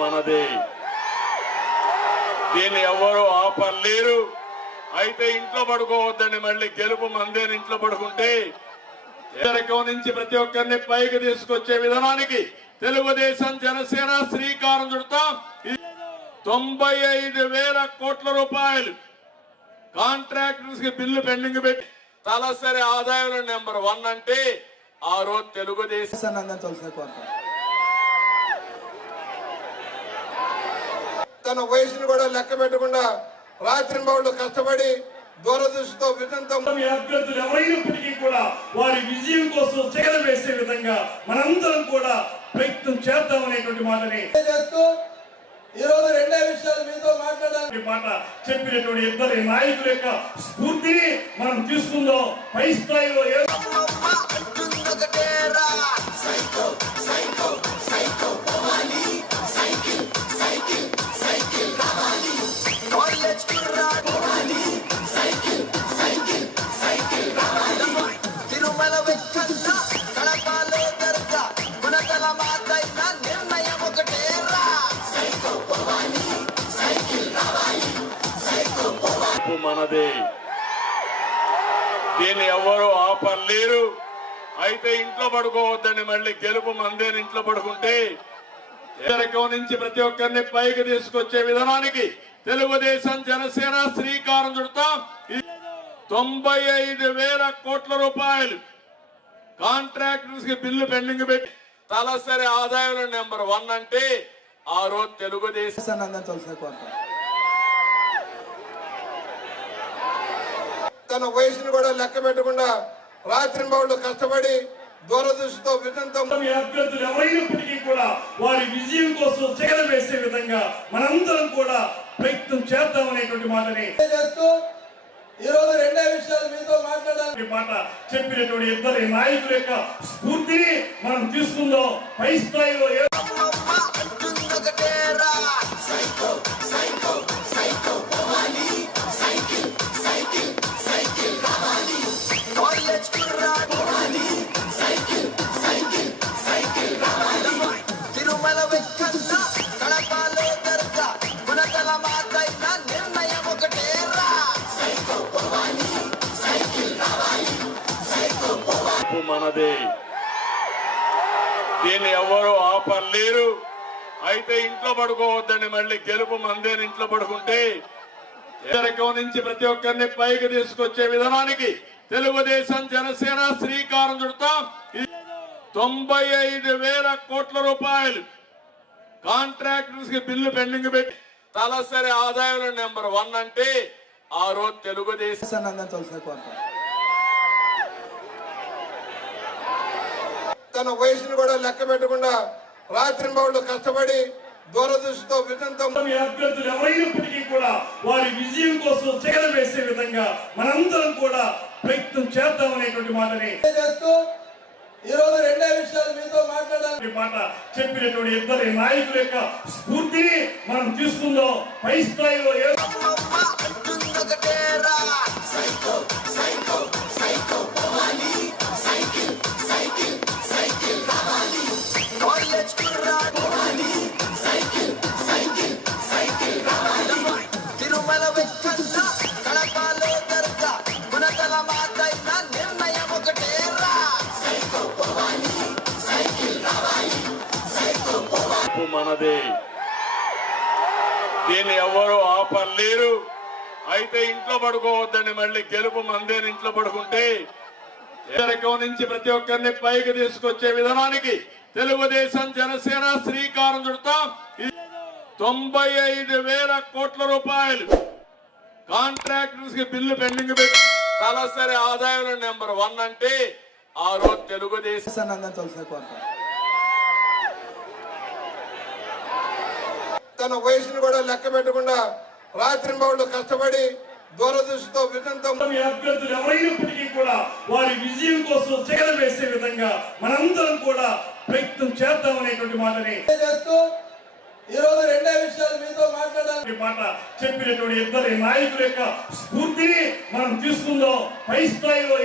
మనదే. దీన్ని ఎవరు ఆపలేరు. అయితే ఇంట్లో పడుకోవద్దని మళ్ళీ గెలుపు మందేని ఇంట్లో పడుకుంటే. ఎదరికం నుంచి ప్రతి ఒక్కరిని పైకి తీసుకొచ్చే విధానానికి తెలుగుదేశం జనసేన శ్రీకారం చుడతాం. తొంభై ఐదు వేల కోట్ల రూపాయలు. కాంట్రాక్టర్స్కి బిల్లు పెండింగ్ పెట్టి తలసరి ఆదాయంలో నెంబర్ వన్ అంటే ఆ రోజు తెలుగుదేశం తన వయసును కూడా లెక్క పెట్టకుండా రాత్రి కష్టపడి దూరదృష్టితో విజంతో మీ అభ్యర్థులు ఎవరైనప్పటికీ కూడా వారి విజయం కోసం చెగల వేసే విధంగా మనందరం కూడా ప్రయత్నం చేద్దామనేటువంటి మాటని చేస్తూ ఈ రోజు రెండే విషయాలు మీతో మాట్లాడాలి. మాట చెప్పినటువంటి ఇద్దరి నాయకుల యొక్క స్ఫూర్తిని మనం తీసుకుందాం. పై స్థాయిలో మనదే. దీన్ని ఎవరు ఆపలేరు. అయితే ఇంట్లో పడుకోవద్దని మళ్ళీ గెలుపు మందేని ఇంట్లో పడుకుంటే. ఎదరికం నుంచి ప్రతి ఒక్కరిని పైకి తీసుకొచ్చే విధానానికి తెలుగుదేశం జనసేన శ్రీకారం చుడతాం. తొంభై ఐదు వేల కోట్ల రూపాయలు కాంట్రాక్టర్స్కి బిల్లు పెండింగ్ పెట్టి తలసరి ఆదాయంలో నెంబర్ వన్ అంటే ఆ రోజు తెలుగుదేశం తన వయసును కూడా లెక్క పెట్టకుండా రాత్రి కష్టపడి దూరదృష్టితో విజంతో మీ అభ్యర్థులు ఎవరైనప్పటికీ కూడా వారి విజయం కోసం చెగల వేసే విధంగా మనందరం కూడా ప్రయత్నం చేద్దామనేటువంటి మాటని చేస్తూ ఈ రోజు రెండే విషయాలు మీతో మాట్లాడాలి. మాట చెప్పినటువంటి ఇద్దరి నాయకుల యొక్క స్ఫూర్తిని మనం తీసుకుందాం. పై స్థాయిలో ఉన్నది. దీన్ని ఎవరు ఆపలేరు. అయితే ఇంట్లో పడుకోవద్దని మళ్ళీ గెలుపు మందేని ఇంట్లో పడుకుంటే ఎదరికం నుంచి ప్రతి ఒక్కరిని పైకి తీసుకొచ్చే విధానానికి తెలుగుదేశం జనసేన శ్రీకారం చుడతాం. తొంభై ఐదు వేల కోట్ల రూపాయలు. కాంట్రాక్టర్స్కి బిల్లు పెండింగ్ పెట్టి తలసరి ఆదాయంలో నెంబర్ వన్ అంటే ఆ రోజు తెలుగుదేశం తన వయసును కూడా లెక్క పెట్టకుండా రాత్రి కష్టపడి దూరదృష్టితో విజంతో మీ అభ్యర్థులు ఎవరైనప్పటికీ కూడా వారి విజయం కోసం చెగల వేసే విధంగా మనందరం కూడా ప్రయత్నం చేద్దామనేటువంటి మాటని చేస్తూ ఈ రోజు రెండే విషయాలు మీతో మాట్లాడాలి. మాట చెప్పినటువంటి ఇద్దరి నాయకుల యొక్క స్ఫూర్తిని మనం తీసుకుందాం. పై స్థాయిలో మనది. దీన్ని ఎవరు ఆపలేరు. అయితే ఇంట్లో పడుకోవద్దని మళ్ళీ గెలుపు మందేని ఇంట్లో పడుకుంటే. ఎదరికం నుంచి ప్రతి ఒక్కరిని పైకి తీసుకొచ్చే విధానానికి తెలుగుదేశం జనసేన శ్రీకారం చుడతాం. తొంభై ఐదు వేల కోట్ల రూపాయలు. కాంట్రాక్టర్స్కి బిల్లు పెండింగ్ పెట్టి తలసరి ఆదాయంలో నెంబర్ వన్ అంటే ఆ రోజు తెలుగుదేశం తన వయసును కూడా లెక్క పెట్టకుండా రాత్రి కష్టపడి దూరదృష్టితో విజంతో మీ అభ్యర్థులు ఎవరైనప్పటికీ కూడా వారి విజయం కోసం చెగల వేసే విధంగా మనందరం కూడా ప్రయత్నం చేద్దామనేటువంటి మాటని చేస్తూ ఈ రోజు రెండే విషయాలు మీతో మాట్లాడాలి. మాట చెప్పినటువంటి ఇద్దరి నాయకుల యొక్క స్ఫూర్తిని మనం తీసుకుందాం. పై స్థాయిలో